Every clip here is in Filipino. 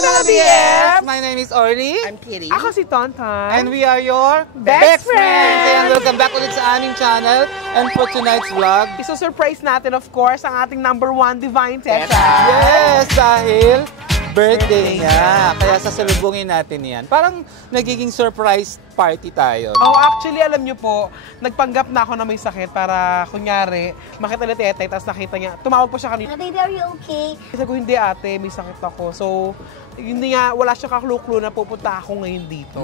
mga BF! My name is Orly. I'm Kitty. Ako si Tonton. And we are your Best friends! And welcome back ulit sa aming channel. And for tonight's vlog, Iso-surprise natin, of course, ang ating #1 Divine Teta. yes, dahil birthday niya. Kaya sasalubungin natin yan. Parang nagiging surprise party tayo. Oh, actually, alam nyo po, nagpanggap na ako na may sakit para, kunyari, makita ni Tete, tapos nakita niya, tumawag po siya kanina. Baby, are you okay? Sabi ko, hindi ate, may sakit ako. So, hindi nga, wala siya kaklu-clue na pupunta ako ngayon dito.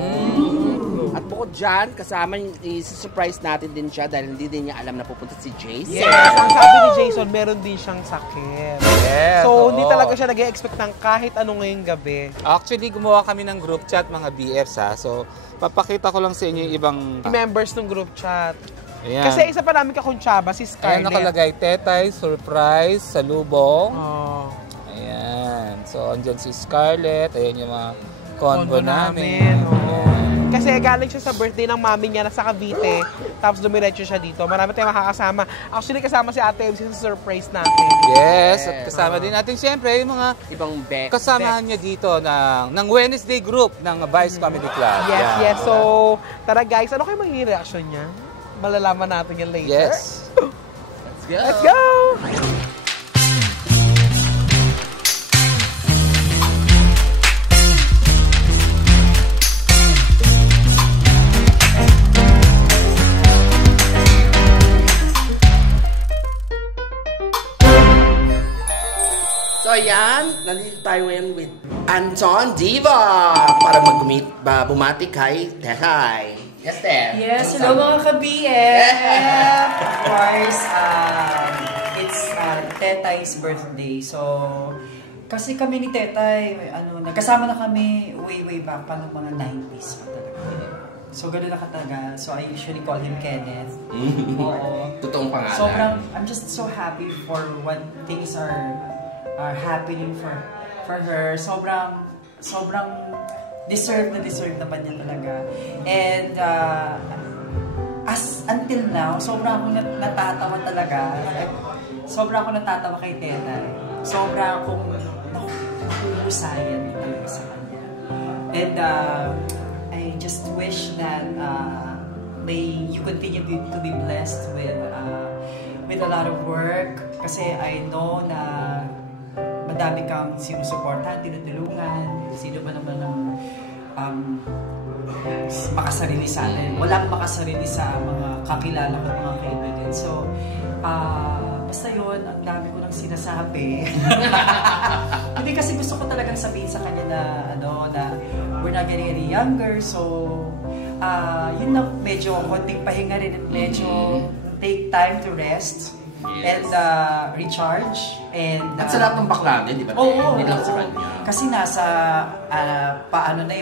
At bukod dyan, kasama i-surprise natin din siya dahil hindi din niya alam na pupunta si Jason. Yes, ang sabi ni Jason, meron din siyang sakit. Yes, So, hindi talaga siya nag-e-expect ng kahit ano ngayong gabi. Actually, gumawa kami ng group chat, mga BFs ha. So, papakita ko lang sa inyo yung ibang Members ng group chat. Ayan. Kasi isa pa namin kakuntsaba, si Ayan, Scarlett. nakalagay, Tetay, surprise, salubong. Oh. Ayan. So, andyan si Scarlett. Ayan yung mga convo namin. Oh. Kasi galing siya sa birthday ng mami niya nasa Cavite. Tapos dumiretso siya dito. Marami tayong makakasama. Actually, kasama si Ate MC sa surprise natin. Yes. At kasama din natin siyempre yung mga Ibang Bex. kasamahan niya dito ng Wednesday group ng Vice Comedy Club. Yes, Yan. yes. So, tara guys, ano kayo magiging reaction niya? Malalaman natin yan later. Yes. Let's go! Let's go! So ayan, nandito tayo ngayon with Anton Diva para bumati kay Tetay. Yes, Ted. Yes, hello mga ka-BF! Of course, it's Tetay's birthday. So, kasi kami ni Tetay, nagkasama na kami way back pa ng mga 90s pa talaga. So, gano'n na katagal. So, I usually call him Kenneth. Oo. Totoong pangalan. Sobrang, I'm just so happy for what things are happening for her. Sobrang deserve naman niya talaga. And as until now, sobrang akong natatawa talaga. Sobrang akong natatawa kay Tetay. Sobrang akong nakuhusayan talaga sa kanya. And I just wish that may you continue to be blessed with a lot of work. Kasi I know na madami kang sinusuportahan, tinutulungan, sino ba naman ang makasarili sa atin. Walang makasarili sa mga kakilala ko, mga kaibigan. So, basta yun, ang dami ko nang sinasabi. Hindi kasi gusto ko talagang sabihin sa kanya na we're not getting any younger. So, yun lang, medyo konting pahinga rin at medyo take time to rest. Yes. And recharge. At sa lahat ng bakla din, di ba? Oo. Hindi lang sa kanya. Kasi nasa,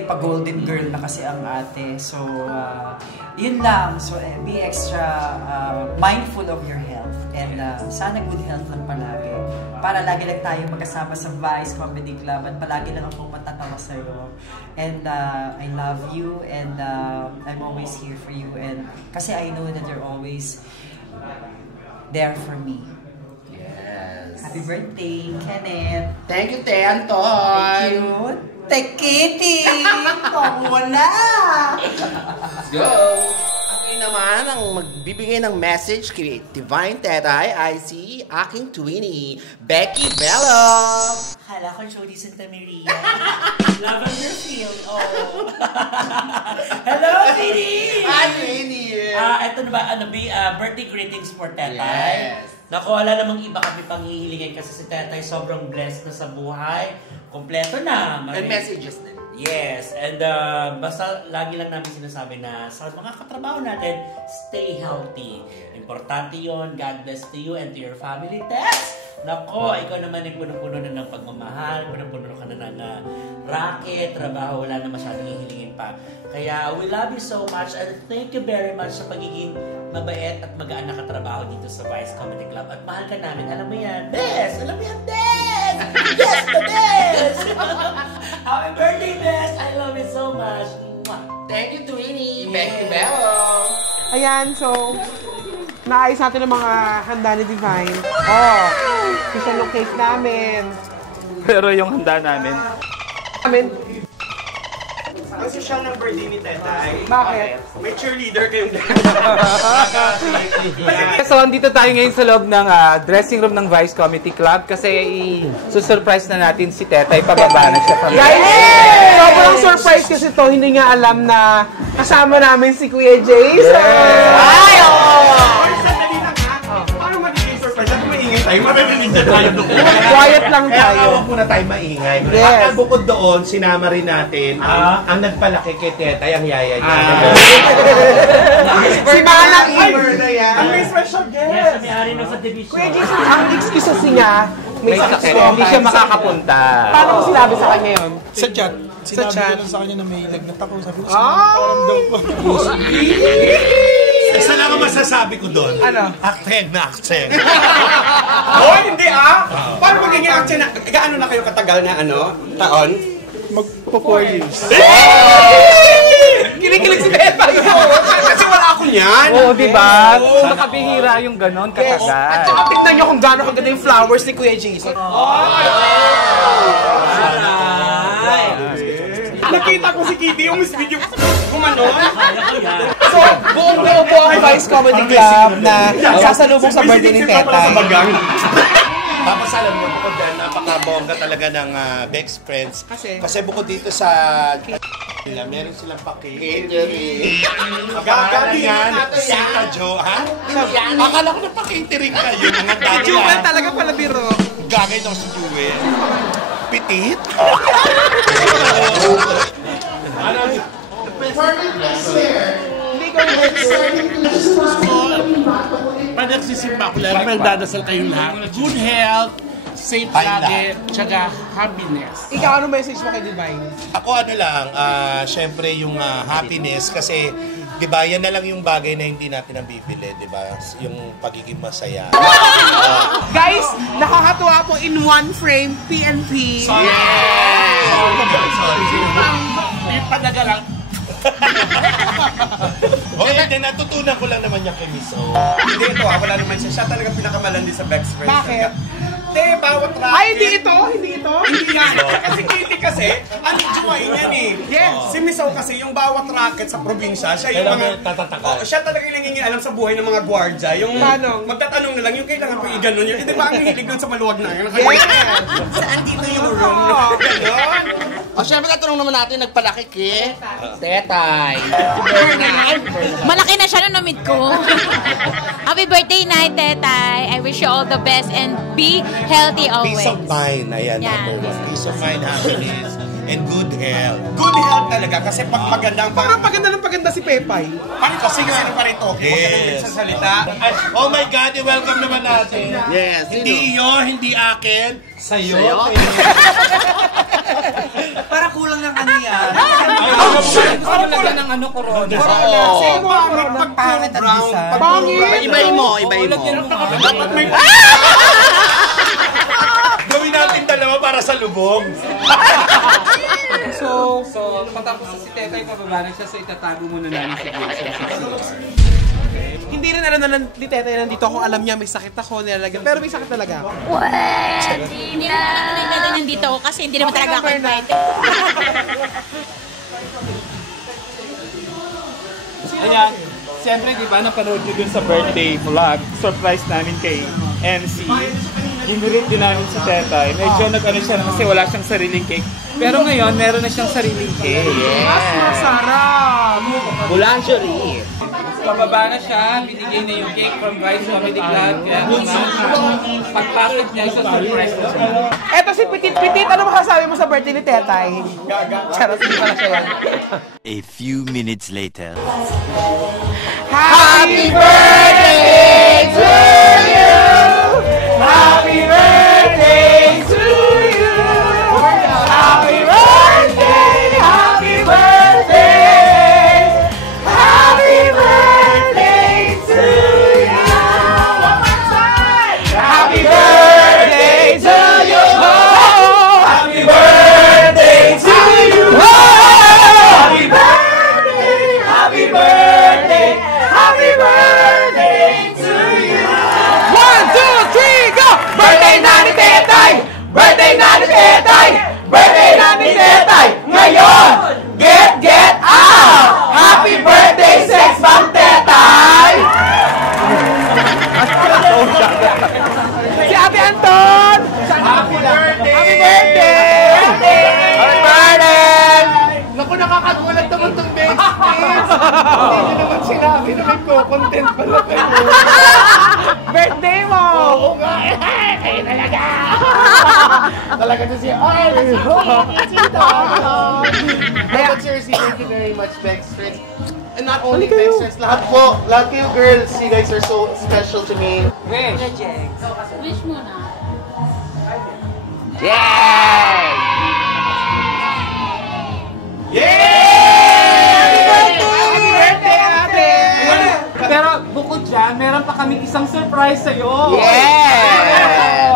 pa-golden girl na kasi ang ate. So, yun lang. So, be extra mindful of your health. And sana good health lang palagi. Para lagi lang tayo magkasama sa Vice Comedy Club. At palagi lang akong matatawa sa'yo. And I love you. And I'm always here for you. And kasi I know that you're always there for me. Yes. Happy birthday, Kenneth. Thank you, Te Anton. Thank you. Te Kitty. Wala. Let's go. Okay naman, ang magbibigay ng message kay Divine Tetay ay si aking twinnie, Becky Bello. Hala ko, Jody Santa Maria. Lavender Field. Oh. Hello, Kitty. Hi, Twinnie. Ito na ba, birthday greetings for Tetay. Yes. Naku, wala namang iba kami panghihilingin kasi si Tetay sobrang blessed na sa buhay. Kompleto na. And messages din. Yes, and basta lagi lang namin sinasabi na sa mga katrabaho natin, stay healthy. Importante yon. God bless to you and to your family. Tess! Nako, ikaw naman ay puno-puno na ng pagmamahal, puno-puno ka na ng racket, trabaho, wala na masyadong hihilingin pa. Kaya we love you so much and thank you very much sa pagiging mabait at magaan na katrabaho dito sa Vice Comedy Club. At mahal ka namin, alam mo yan, Bes! Alam mo yan, Bes! Yes, the best! Happy birthday, Bes! I love you so much! Thank you, Twinnie! Becky Bello! Ayan, so, naayos natin ang mga handa ni Divine. Oh, special yung cake namin. Pero yung handa namin, Amen. Ang social ng birthday ni Tetay. Bakit? May cheerleader kayong So, andito tayo ngayon sa loob ng dressing room ng Vice Comedy Club kasi susurprise na natin si Tetay. Pababa na siya. Guys, sobrang surprise kasi to. Hindi nga alam na kasama namin si Kuya Jason. Ay, sandali lang ha. Paano magiging surprise? At maingay tayo. Maririnig na tayo doon. Quiet lang tayo. Huwag muna tayo maingay. Yes. At bukod doon, sinama rin natin ang nagpalaki kay Tetay, ang yaya niya. Si Manang Iber. Ang may special guest. Yes, may-ari ng subdivision. Kuya Jason, ang excuse niya, May sakit. Hindi siya makakapunta. Paano ko sinabi sa kanya yun? Sa chat. Sinabi chat. ko lang sa kanya na may lagnat ako. Sabi ko, Ah! Isa lang ang masasabi ko doon. Ano? Akten na akten. Oh, hindi Paano magiging action na? Gaano na kayo katagal na taon? magpo 4 years. Kinikilig si Pepa. Kasi wala ako niyan. Oo, di ba? Nakabihira yung ganon At katagal. saka tignan nyo kung gaano kaganda yung flowers ni Kuya Jason. Nakita ko si Kitty yung video gumanon. So, buong-buo po ang Vice Comedy Club na sasalubong sa birthday ni Tetay. Tapos alam niyo, bukod dyan, napakabongga talaga ng best friends. Kasi bukod dito sa nila, meron silang pa-catering. Gagalingan, Sita Jo, ha? Akala ko na pa-catering kayo. Ang dami Jewel na. talaga pala biro. Gagay daw si Jewel. Pitit. Hindi ko Pag nagsisimba ko lang, magdadasal kayong lahat. Good health, safe lagi, tsaka happiness. Ikaw, ano message mo kay Divine? Ako syempre yung happiness kasi 'di ba yan na lang yung bagay na hindi natin nabibili, 'di ba? Yung pagiging masaya. Guys, nakakatuwa po in one frame, PNP. May padaga lang. Hindi, natutunan ko lang naman yung kay Miss O. Hindi ito wala naman siya. Siya talaga pinakamalandi sa best friends. Bakit? Hindi, bawat racket. Ay, hindi ito! Hindi ito! Hindi yan. Kasi Kitty kasi, ang juwain yan eh. Yes. Si Miss O kasi yung bawat racket sa probinsya, siya yung mga... Tatatakan. Siya talaga yung nangingialam sa buhay ng mga gwardya. Yung Paano? magtatanong na lang, yung kailangan ko i-ganon yun. Hindi ba ang hilig nun sa maluwag na yun? Yes! Saan dito yung room? Ganon. O, syempre, katanong naman natin, nagpalaki kay Tetay. Malaki na siya nung na-meet ko. Happy birthday, Night, Tetay. I wish you all the best and be healthy always. Peace of mind, ayan, Yeah. number one. Peace of mind, happiness, and good health. Good health talaga kasi pag maganda ang Parang paganda ng paganda si Pepay. kasi pa rin okay. Huwag ka lang din sa salita. Oh my God, i-welcome naman natin. Yes, Hindi iyo, hindi akin, sa'yo. Para kulang ng ano yan. ng corona. Kasi pag brown, Pangit! Ibahin mo, ibahin mo. dapat may... Gawin natin dalawa para sa lubong. So, patapos na si Tetay, pababa na siya, so itatago muna namin si Jason. Hindi rin alam na ni Tetay nandito kung alam niya may sakit ako, nilalagyan. Pero may sakit talaga ako. Hindi na nagdadaan dito kasi hindi naman talaga ako invited. Ayan, siyempre di ba napanood nyo dun sa birthday vlog, surprise namin kay MC. Ginurit din namin si Tetay. Medyo nag-ano siya na kasi wala siyang sariling cake. Pero ngayon, meron na siyang sariling cake. Mas masarap! Boulangerie. Pababa na siya, binigay na yung cake from Vice Comedy Club. Kaya naman, pagpasok niya sa surprise na siya. Eto si Pitit-Pitit, ano masasabi mo sa birthday ni Tetay? Charot, hindi pala siya yan. A few minutes later. Happy birthday to you! Happy birthday to you! Happy birthday! Happy birthday! Happy birthday to you! One more time! Happy birthday to you! Happy birthday to you! Happy birthday! Happy birthday! Happy birthday to you! Hindi naman sinabi na may content pala kayo. Birthday mo! Oo nga. Kayo talaga. Talaga to siya. Ay, but seriously, thank you very much, Bex friends. And not only Bex friends, lahat po. Lahat kayo girls. You guys are so special to me. Wish muna. Yay! Happy birthday, ate! Pero bukod dyan, meron pa kaming isang surprise sa'yo.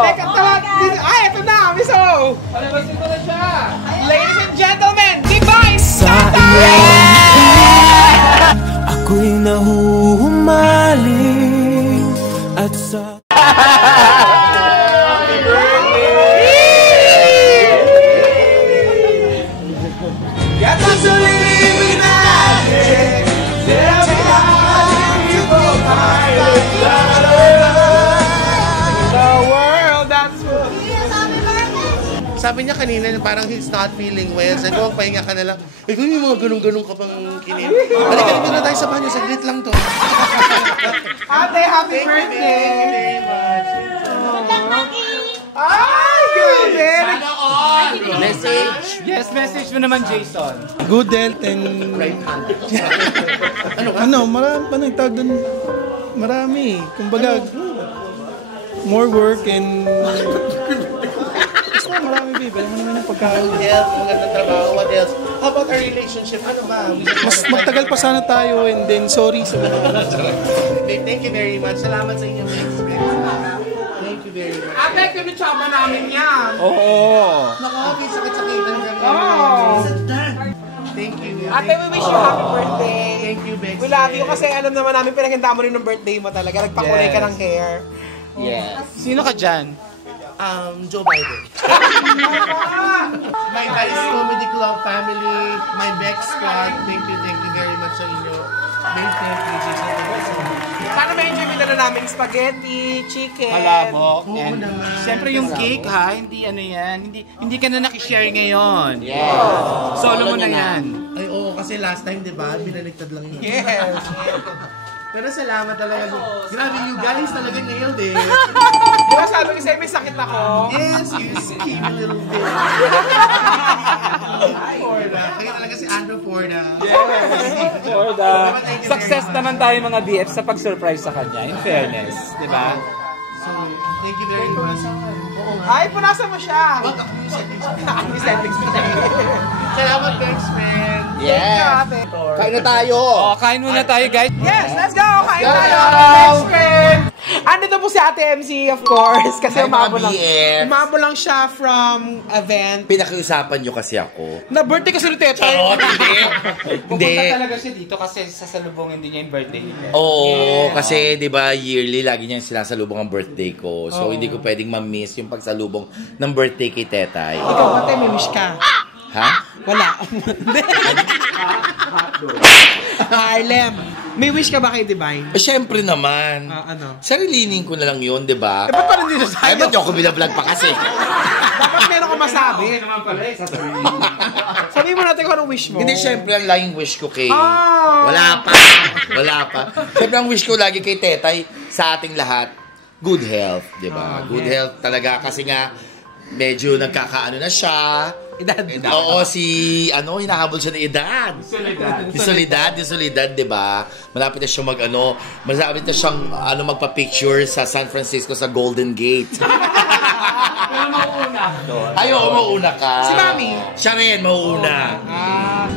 Teka, tawag dito. Ay, ito na, miso! Palabasin ko na siya. Ladies and gentlemen, Divine Santa! Ako'y nahuhumaling at sa... Sabi niya kanina parang he's not feeling well. Sabi ko, pahinga ka na lang. Kung yung mga ganun-ganun ka pang kinim. Halika dito na tayo sa banyo. Saglit lang to. Ate, happy birthday! Thank you very much. Ay, grabe! Message. Yes, message mo naman, Jason. Good health and... marami tawag doon. Marami. Kumbaga, more work and... marami, babe. Alam mo naman yung pagkain. Good health, magandang trabaho. What else? How about our relationship? Ano ba? Mas magtagal pa sana tayo and then sorry sa mga... Thank you very much. Salamat sa inyong experience. Thank you very much. Ate, kinutsama namin yan. Oo. Naku, sakit-sakitan kami. Thank you. Ate, we wish you happy birthday. Thank you, Bex. We love you kasi alam naman namin pinaganda mo rin ng birthday mo talaga. Nagpakulay ka ng hair. Yes. Sino ka dyan? Joe Biden. My Vice Comedy Club family, my Bex squad, thank you very much sa inyo. Thank you, Jason. Sana ma-enjoy mo na namin spaghetti, chicken. Palabok. And siyempre yung cake ha, hindi ano yan, hindi ka na nakishare ngayon. Yes. Solo mo na yan. Ay, oo, kasi last time, di ba, binaligtad lang yun. Yes. Pero salamat talaga. Grabe, you guys talaga nailed it. Diba sabi ko sa'yo, may sakit ako? Yes, you skinny little bit. Porda. Kaya talaga si Andrew Porda. Yes. Porda. Success naman tayo mga BF sa pag-surprise sa kanya, in fairness. Diba? So, thank you very much. Ay, punasan mo siya. Salamat, best friend. Yes. Kain na tayo. Oh, kain muna tayo, guys. Yes, let's go. Kain tayo, best friend. Andito po si Ate MC, of course. Kasi umabol lang siya from event. Pinakiusapan niyo kasi ako. Na birthday kasi ni Teta. Pupunta talaga siya dito kasi sasalubungin din niya yung birthday niya. Oo, kasi 'di ba yearly lagi niya sinasalubong ang birthday ko. So hindi ko pwedeng ma-miss yung pagsalubong ng birthday kay Tetay. Ikaw, Ate, may wish ka? Ha? Wala. Harlem. May wish ka ba kay Divine? Siyempre naman. Ano? Sarilinin ko na lang yun, di ba? Ba't parang dito sa'yo? Ba't niyo ako binablog pa kasi? Dapat meron ka masabi. Sabihin mo natin kung anong wish mo. Hindi, siyempre ang laging wish ko kay... Wala pa. Siyempre ang wish ko lagi kay Tetay sa ating lahat, good health, di ba? Good health talaga kasi nga medyo nagkakaano na siya. Edad. Oo, hinahabol siya ng edad. Yung solidad, di ba? Malapit na siya malapit na siyang magpa-picture sa San Francisco sa Golden Gate. Pero mauuna. Mauuna ka. Si Mami? Siya rin, mauuna.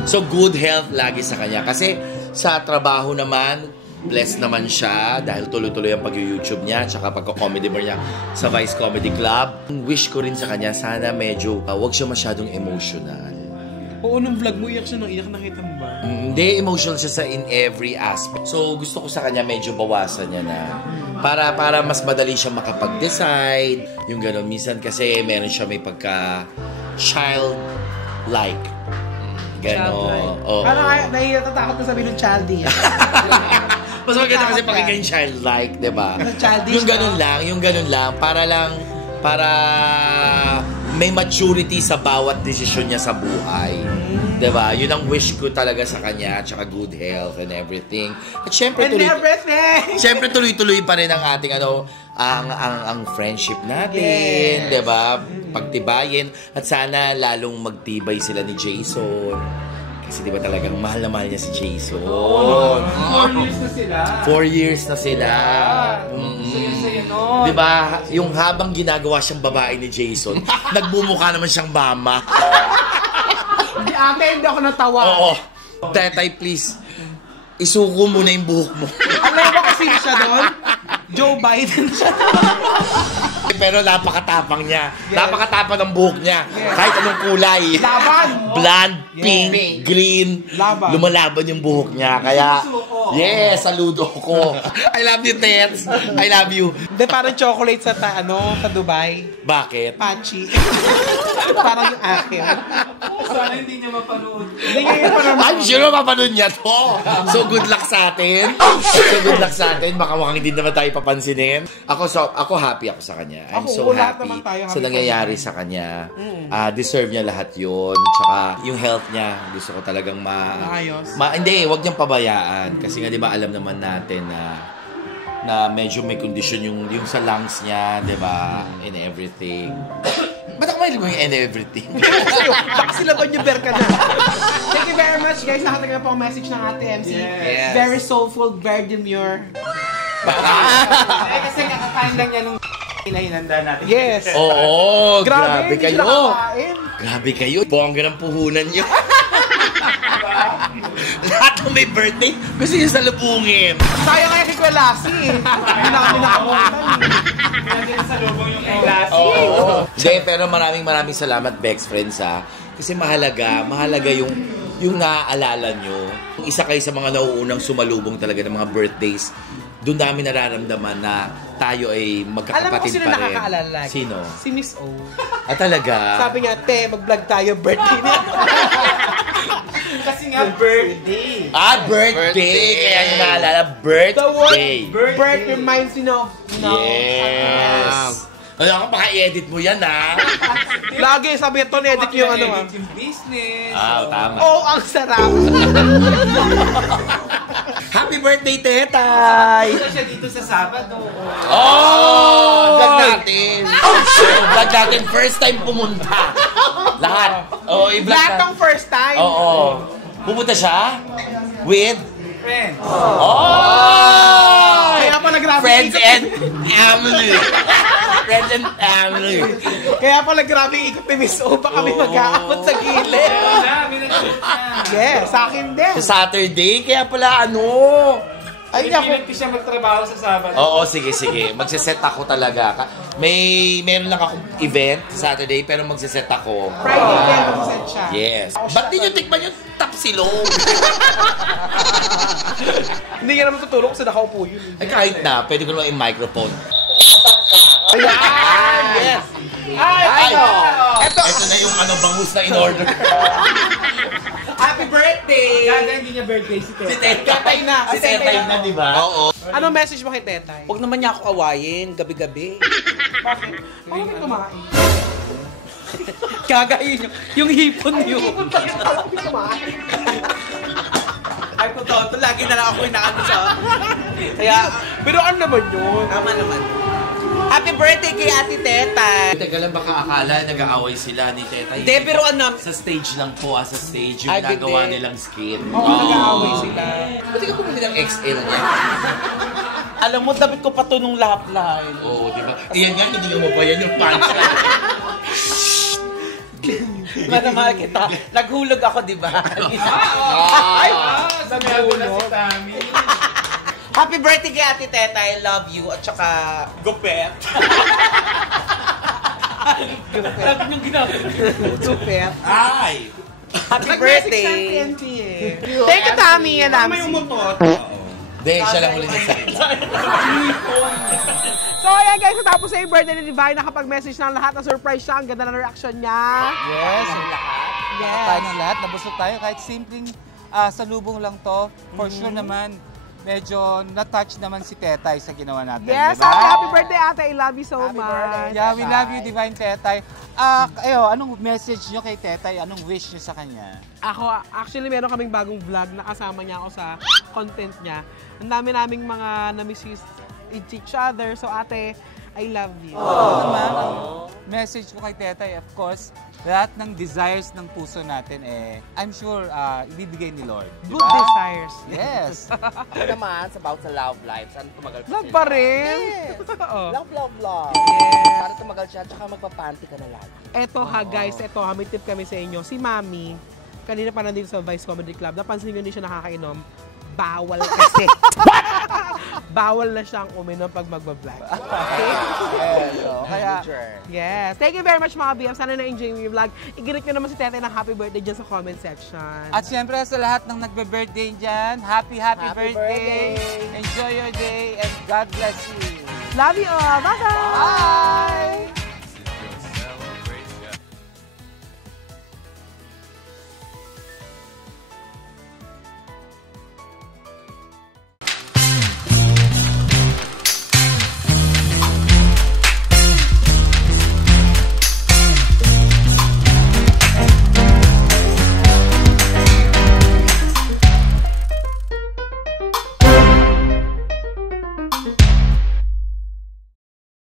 So, good health lagi sa kanya. Kasi sa trabaho naman, blessed naman siya dahil tuloy-tuloy ang pag-YouTube niya tsaka pagka-comedy bar niya sa Vice Comedy Club. Wish ko rin sa kanya, sana medyo wag siya masyadong emotional. Oo, nung vlog mo, iyak siya nung iyak, nakita mo ba? Hindi, emotional siya in every aspect. So, gusto ko sa kanya medyo bawasan niya na para mas madali siya makapag-decide. Yung gano'n, minsan kasi meron siya may pagka-child-like. Gano'n. Parang natatakot na sabihin ng childy. Mas maganda kasi pakinggan childlike, di ba? Childish. Yung ganun lang, para may maturity sa bawat desisyon niya sa buhay. Diba? Yun ang wish ko talaga sa kanya, tsaka good health and everything. At syempre, syempre tuloy-tuloy pa rin ang ating ang friendship natin, diba? Pagtibayin. At sana lalong magtibay sila ni Jason. Kasi diba talagang mahal na mahal niya si Jason. 4 years na sila. 4 years na sila. Diba? Yung habang ginagawa siyang babae ni Jason, nagbumukha naman siyang mama. Ate, hindi ako natawa. Oo. Tetay, please. Isuko mo na yung buhok mo. Alam mo kasi siya doon? Joe Biden siya. Pero napakatapang niya. Yes. Napakatapang ng buhok niya. Yes. Kahit anong kulay. Laban! Blonde, pink, green. Laban. Lumalaban yung buhok niya. Kaya, yes, saludo ko. I love you, Tets. I love you. Hindi, parang chocolate sa sa Dubai. Bakit? Pachi. Parang yung akin. Sana hindi niya mapanood. Hindi niya mapanood. I'm sure mapanood niya to. So good luck sa atin. So good luck sa atin. Baka mukhang hindi naman tayo papansinin. Ako happy ako sa kanya. I'm so happy sa nangyayari sa kanya. Deserve niya lahat yun. Tsaka yung health niya, gusto ko talagang hindi, wag niyang pabayaan. Kasi nga di ba alam naman natin na medyo may condition yung sa lungs niya, di ba? And everything. Ba't ako may yung and everything? Baka sila ba yung ka na? Thank you very much, guys. Nakatagal na po ang message ng Ate MC. Yes. Very soulful, very demure. Kasi kakakain lang niya nung hinanda natin. Yes. Oo, grabe kayo. Nakakain. Grabe kayo. Bongga ng puhunan niyo. Lahat ng may birthday, gusto niyo salubungin. Sayang nga kay Kuelasi. Hindi na kami nakapuntan. Hindi na salubong yung kay Lassie. Oo. Hindi, pero maraming salamat, Bex Friends, ha. Kasi mahalaga yung naaalala nyo. Isa kayo sa mga nauunang sumalubong talaga ng mga birthdays. Doon namin nararamdaman na tayo ay magkakapatid pa rin. Alam mo sino nakakaalala lagi? Sino? Si Miss O. Talaga? Sabi niya, mag-vlog tayo, birthday niya. Kasi nga, birthday. Birthday! Kaya nyo naalala, birthday. Birth reminds me of, Yes. Ano ka, baka-edit mo yan, ha? Lagi, sabi niya, edit yung yung business. Tama. Ang sarap. Happy birthday, Tetay! Ito siya dito sa Sabado. Vlog natin. Vlog natin, first time pumunta. Lahat. I-vlog Lahat ng first time. Pumunta siya? With? Friends. Kaya pala grabe. Friends and family. Friends and family. Kaya pala grabe ikot ni Miss O. Baka kami mag-aakot sa gilid. Yes, sa akin din. Sa Saturday, kaya pala Ay, hindi siya magtrabaho sa Sabado. Oo, sige. Magsiset ako talaga. Meron lang akong event Saturday, pero magsiset ako. Friday din, magsiset siya. Yes. Ba't di nyo tikman yung tapsilong? Hindi nga naman tutulong kasi nakaupo yun. Ay, kahit na. Pwede ko naman yung microphone. Ayan! Yes! Ito na yung bangus na in-order. Happy birthday! Ganda, hindi niya birthday si Tetay. Si Tetay na. Si Tetay na, di ba? Oo. Ano message mo kay Tetay? Huwag naman niya ako awayin, gabi-gabi. Bakit? Bakit ka kumain? Kagayin yung hipon yun. Hipon pa rin pala kumain. Ay, totoo, lagi na lang ako inaano sa... Kaya, pero ano naman yun? Tama naman. Happy birthday kay Ate Tetay! Teka lang, baka akala nag-aaway sila ni Tetay. Hindi, pero ano... Sa stage lang po, sa stage, yung nagawa nilang skin. Oo, nag-aaway sila. Pwede ka bumili ng XL niya. Alam mo, dapat ko pa ito nung lahap-lahin. Oo, di ba? Iyan nga, hindi mo pa yan yung pants. Mahal kita. Naghulog ako, di ba? Ay! Sabi na si Tami. Happy birthday kay Ate Tetay. I love you. At saka... Gupet. Sabi niyong ginagawa. Super. Ay! Happy birthday. Thank you, Tommy. Alam May umutot. Hindi, siya lang ulit nagsalita. So, ayan guys, natapos na yung birthday ni Divine. Nakapag-message ng lahat. Na-surprise siya. Ang ganda ng reaction niya. Yes, yung lahat. Yes. Tayo ng lahat. Nabusog tayo kahit simpleng salubong lang to. For sure naman, medyo na-touch naman si Tetay sa ginawa natin. Yes, diba? happy birthday, ate. I love you so much. Yeah, we love you, Divine Tetay. Anong message nyo kay Tetay? Anong wish nyo sa kanya? Ako, actually, meron kaming bagong vlog na kasama niya ako sa content niya. Ang dami naming mga na-miss each other. So, ate, I love you. Message ko kay Tetay, of course, lahat ng desires ng puso natin, I'm sure, ibibigay ni Lord. Good desires. Yes. Ako naman, about sa love life. Sana tumagal Love pa rin. Yes. Love. Yes. Para tumagal siya, tsaka magpapanty ka na lagi. Eto ha, guys. Eto ha, may tip kami sa inyo. Si Mami, kanina pa nandito sa Vice Comedy Club, napansin nyo hindi siya nakakainom. Bawal kasi. Bawal na siyang uminom pag magbablog. Okay? Kaya, yes. Thank you very much, mga BF. Sana na-enjoy yung vlog. I-greet nyo naman si Tetay ng happy birthday dyan sa comment section. At syempre sa lahat ng nagbe-birthday dyan, happy birthday! Enjoy your day and God bless you! Love you all! Bye-bye! Bye!